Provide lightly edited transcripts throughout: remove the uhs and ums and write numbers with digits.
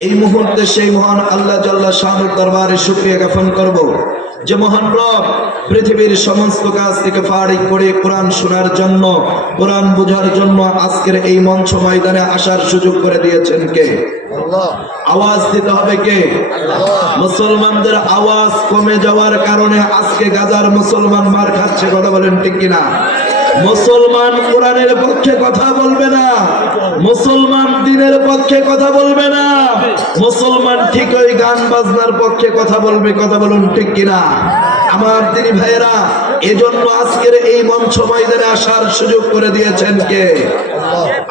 এই মুহূর্তে সেই মহান আল্লাহ জাল্লা শানুর দরবারে শুকরিয়া জ্ঞাপন করব যে মহান রব পৃথিবীর সমস্ত কাজ থেকে ফারিক করে কোরআন শোনার জন্য, কোরআন বোঝার জন্য আজকের এই মঞ্চ ময়দানে আসার সুযোগ করে দিয়েছেন কে? আল্লাহ। আওয়াজ দিতে হবে কে? আল্লাহ। মুসলমানদের আওয়াজ কমে যাওয়ার কারণে আজকে গাজার মুসলমান মার খাচ্ছে, কথা বলেন ঠিক কিনা? মুসলমান কোরআনের পক্ষে কথা বলবে না, মুসলমান দ্বীনের পক্ষে কথা বলবে না, মুসলমান ঠিক ওই গান বাজনার পক্ষে কথা বলবে, কথা বলুন ঠিক কিনা? আমার দিনী ভাইয়েরা, এজন্য আজকের এই মঞ্চ ময়দানে আসার সুযোগ করে দিয়েছেন কে?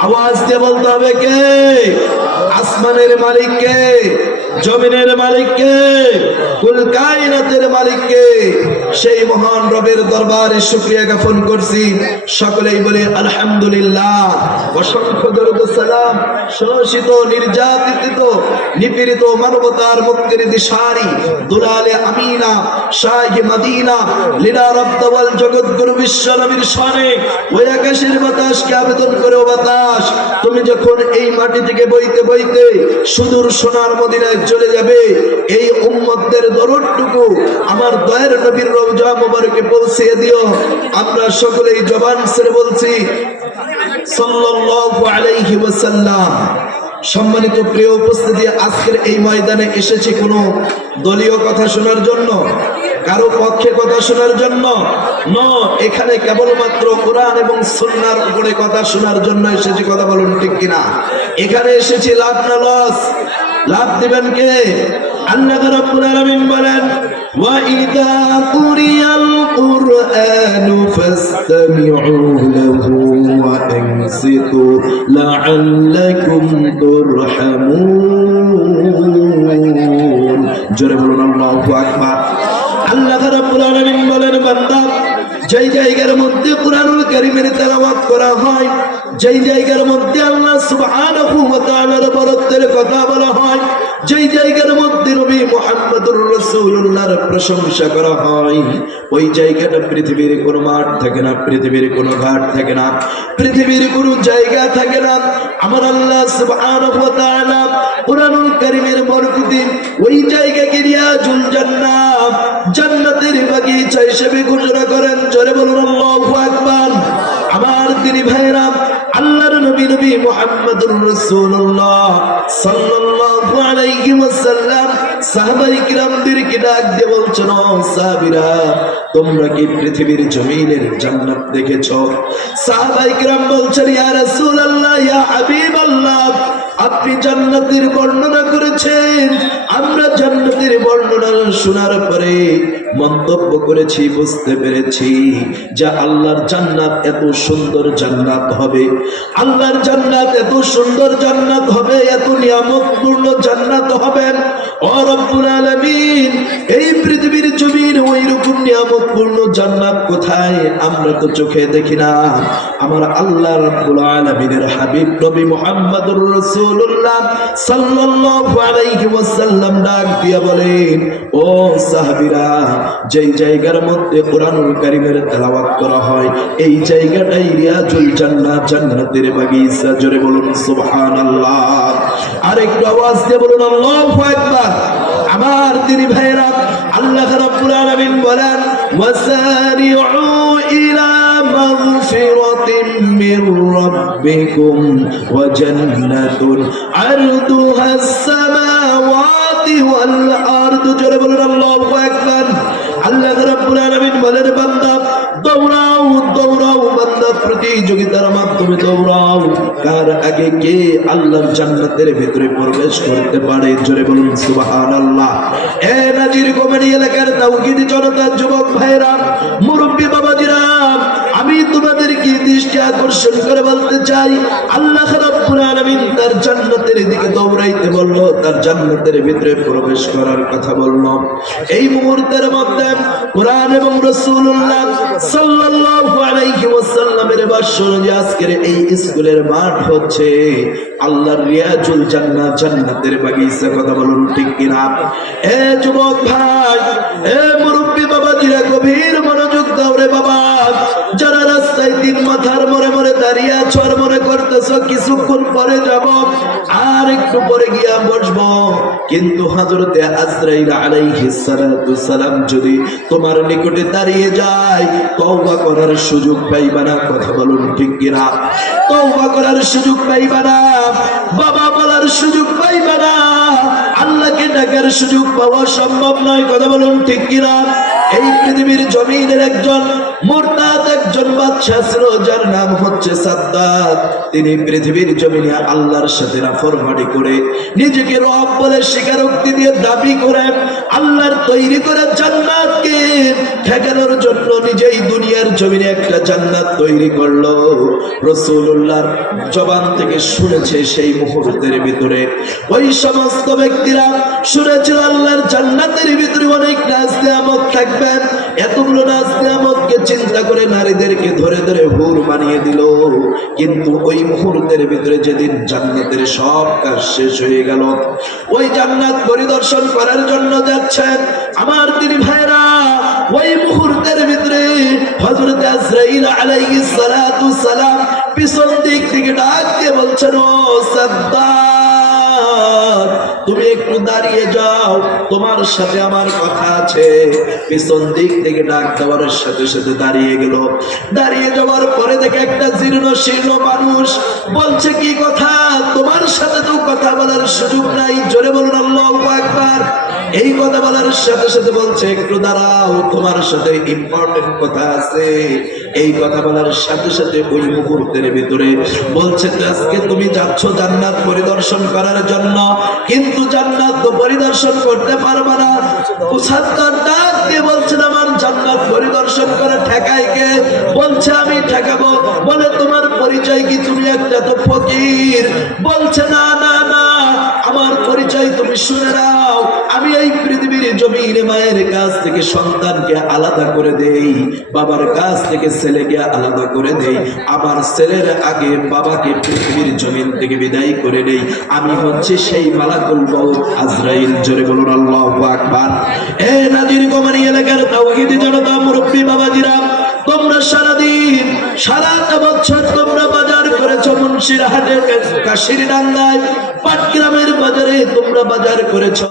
আওয়াজ দিয়ে বলতে হবে কে? আসমানের মালিক কে? জমিনের মালিক কে? কুল কায়নাতের মালিক কে? সেই মহান রবের দরবারে শুকরিয়া জ্ঞাপন করছি। সকলেই বলে আলহামদুলিল্লাহ। অসংখ্য দরুদ সালাম শোষিত, নির্যাতিত, নিপীড়িত মানবতার মুক্তির দিশারি দুলালে আমিনা শাহে মদিনা লীলা রব্দওয়াল জগৎগুরু বিশ্ব নবীর শানে ওই আকাশের বাতাসকে আবেদন করে, ও বাতাস তুমি যখন এই মাটি থেকে বইতে বইতে সুদূর সোনার মদিনায় চলে যাবে, এই উম্মতদের দরদটুকু আমার দয়ার নবীর রওজা মুবারকে পৌঁছে দিও। আমরা সকলেই জবান ছেড়ে বলছি সাল্লাল্লাহু আলাইহি ওয়াসাল্লাম। সম্মানিত প্রিয় উপস্থিতি, আজকের এই ময়দানে এসেছি কোনো দলীয় কথা শোনার জন্য, কারো পক্ষে কথা শোনার জন্য নয়, এখানে কেবলমাত্র কোরআন এবং সুন্নাহর উপরে কথা শোনার জন্য এসেছি, কথা বলুন ঠিক কিনা? এখানে এসেছি লাভ না লস? লাভ দিবেন কে? আল্লাহ রাব্বুল আলামিন বলেন, ওয়া ইযা কুরিয়াল কুরআনু ফাসতামিউ লাহু ওয়া আনসিতু লাআল্লাকুম তুরহামুন। জোরে বলুন আল্লাহু আকবার। আল্লাহ রাব্বুল আলামিন বলেন, বান্দা যেই জায়গার মধ্যে কুরআনুল কারীমের তেলাওয়াত করা হয়, যেই জায়গার মধ্যে আল্লাহ সুবহানাহু ওয়া তাআলার বরত্বের কথা বলা হয়, যেই জায়গার মধ্যে নবী মুহাম্মদুর রাসূলুল্লাহর প্রশংসা করা হয়, ওই জায়গাটা পৃথিবীর কোনো মাঠ থাকে না, পৃথিবীর কোনো ঘাট থাকে না, পৃথিবীর কোনো জায়গা থাকে না। আমার আল্লাহ সুবহানাহু ওয়া তাআলা কুরআনুল কারীমের বরকতে ওই জায়গাকে রিয়াজুল জান্নাত, জান্নাতের বাগিচা হিসেবে ঘোষণা করেন। জোরে বলুন আল্লাহু আকবার। আমার দিনী ভাইরা, আল্লাহর নবী নবী মুহাম্মদুর রাসূলুল্লাহ সাল্লাল্লাহু আলাইহি ওয়াসাল্লাম সাহাবায়ে কিরামদেরকে ডাক দিয়ে বলছেন, ও সাহাবীরা, তোমরা কি পৃথিবীর জমিনের জান্নাত দেখেছো? সাহাবায়ে কিরাম বলছেন, ইয়া রাসূলুল্লাহ, ইয়া হাবিবাল্লাহ, আপনি জান্নাতের বর্ণনা করেছেন, আমরা জান্নাতের বর্ণনা শোনার পরে মন্তব্য করেছি, বুঝতে পেরেছি যে আল্লাহর জান্নাত এত সুন্দর জান্নাত হবে, আল্লাহর জান্নাত এত সুন্দর জান্নাত হবে, এত নিয়ামতপূর্ণ জান্নাত হবে। ও রব্বুল আলামিন, এই পৃথিবীর জমিন ওই রকম নিয়ামতপূর্ণ জান্নাত কোথায়? আমরা তো চোখে দেখি না। আমার আল্লাহ রব্বুল আলামিনের হাবিব নবী মুহাম্মদুর রাসূলুল্লাহ সাল্লাল্লাহু আলাইহি ওয়াসাল্লাম ডাক দিয়া বলেন, ও সাহাবীরা, যেই জায়গার মধ্যে কুরআনুল কারীমের তেলাওয়াত করা হয়, এই জায়গাটাই রিয়াজুল জান্নাত, জান্নাতের বাগিচা। জোরে বলুন সুবহানাল্লাহ। আরেকটু আওয়াজ দিয়ে বলুন আল্লাহু আকবার। আমার দিনী ভাইরা, আল্লাহ রাব্বুল আলামিন বলেন, ওয়াসারিউ ইলা মাগফিরাতিন মির রাব্বিকুম ওয়া জান্নাতুন আরদুহাস সামাওয়াতি ওয়াল আরদু। জোরে বলুন আল্লাহু আকবার। আল্লাহ রাব্বুল আলামিন বলেন, বান্দা দৌড়াও, দৌড়াও বান্দা, প্রতিযোগিতার মাধ্যমে দৌড়াও। কার আগে কে আল্লাহর জান্নাতের ভিতরে প্রবেশ করতে পারে? জোরে বলুন সুবহানাল্লাহ। এ নাজির কমিটি এলাকার তাওহীদি জনতা, যুবক ভাইরা, মুরব্বী বাবাজিরা, আমি তোমাদেরকে দৃষ্টি আকর্ষণ করে বলতে চাই, আল্লাহ রাব্বুল আলামিন তার জান্নাতের দিকে দৌড়াইতে বলল, তার জান্নাতের ভিতরে প্রবেশ করার কথা বলল। এই মুহূর্তের মধ্যে কোরআন এবং রাসূলুল্লাহ সাল্লাল্লাহু আলাইহি ওয়াসাল্লামের ভাষণ, যে আজকের এই স্কুলের মাঠ হচ্ছে আল্লাহর রিয়াজুল জান্নাত, জান্নাতের বাগিচা। কথা বলুন ঠিক কিনা? এ যুবক ভাই, এ মুরব্বী বাবাজিরা, গভীর মনোযোগ দাও রে বাবা। যারা রাস্তায় তিন মাথার মোড়ে মোড়ে দাঁড়িয়ে আছো আর মনে করতেছো কিছুক্ষণ পরে যাব, আর একটু পরে গিয়া বসবো, কিন্তু হযরতে আজরাইল আলাইহিস সালাতু সালাম যদি তোমার নিকটে দাঁড়িয়ে যায়, তওবা করার সুযোগ পাইবা না। কথা বলুন ঠিক কিনা? তওবা করার সুযোগ পাইবা না, বাবা বলার সুযোগ পাইবা না, আল্লাহকে ডাকার সুযোগ পাওয়া সম্ভব নয়। কথা বলুন ঠিক কিনা? এই পৃথিবীর জমিনের একজন মুরতাদ, একজন বাদশা ছিল, যার নাম হচ্ছে সাদ্দাত। তিনি পৃথিবীর জমিনে আল্লাহর সাথে নাফরমানি করে নিজেকে রব বলে স্বীকারোক্তি দিয়ে দাবি করে আল্লাহর তৈরি করা জান্নাতকে ঠেকানোর জন্য নিজেই দুনিয়ার জমিনে একটা জান্নাত তৈরি করলো। রাসূলুল্লাহর জবান থেকে শুনেছে সেই মুহূর্তের ভিতরে ওই সমস্ত ব্যক্তিরা শুনেছিল আল্লাহর জান্নাতের ভিতরে অনেক নাজ নিয়ামত থাকবে। এতগুলো নাজ নিয়ামতকে চিন্তা করে নারীদেরকে ধরে ধরে হুর বানিয়ে দিল। কিন্তু ওই মুহূর্তের ভিতরে যেদিন জান্নাতের সব কাজ শেষ হয়ে গেল, ওই জান্নাত পরিদর্শন করার জন্য যাচ্ছেন আমার তিনি ভাইরা, ওই মুহূর্তের ভিতরে হযরত আজরাইল আলাইহিস সালাতু সালাম পিছন দিক থেকে ডাক দিয়ে বলছেন, ও সাদ্দাত, তুমি একটু দাঁড়িয়ে যাও, তোমার সাথে আমার কথা আছে। পিছন দিক থেকে ডাক দেওয়ার সাথে সাথে দাঁড়িয়ে গেল। দাঁড়িয়ে যাওয়ার পরে দেখে একটা জীর্ণ শীর্ণ মানুষ বলছে, কি কথা? তোমার সাথে তো কথা বলার সুযোগ নাই। জোরে বলুন আল্লাহু আকবার। এই কথা বলার সাথে সাথে বলছে, একটু দাঁড়াও, তোমার সাথে ইম্পর্টেন্ট কথা আছে। এই কথা বলার সাথে সাথে ওই মুহূর্তের ভিতরে বলছে, আজকে তুমি যাচ্ছ জান্নাত পরিদর্শন করার জন্য, কিন্তু জান্নাত তো পরিদর্শন করতে পারবে না। সাদ্দাত ডাক দিয়ে বলছেন, আমার জান্নাত পরিদর্শন করে ঠেকায় কে? বলছে, আমি ঠেকাবো। বলে, তোমার পরিচয় কি? তুমি একটা তো ফকির। বলছে, না না না, আমার পরিচয় তুমি শুনে নাও। আমি এই পৃথিবীর জমিনে মায়ের কাছ থেকে সন্তানকে আলাদা করে দেই, বাবার কাছ থেকে ছেলেকে আলাদা করে দেই, আমার ছেলের আগে বাবাকে পৃথিবীর জমিন থেকে বিদায় করে দেই। আমি হচ্ছে সেই মালাকুল মউত আজরাইল। জোরে বলুন আল্লাহু আকবার। এ নাজির কমানি এলাকার তাওহীদি জনতা, মুরব্বী বাবাজিরা, তোমরা সারাদিন সারাটা বছর তোমরা বাজার করেছো, মুন্সিরহাটে, কাশিরডাঙ্গায়, পাটগ্রামের বাজারে তোমরা বাজার করেছো।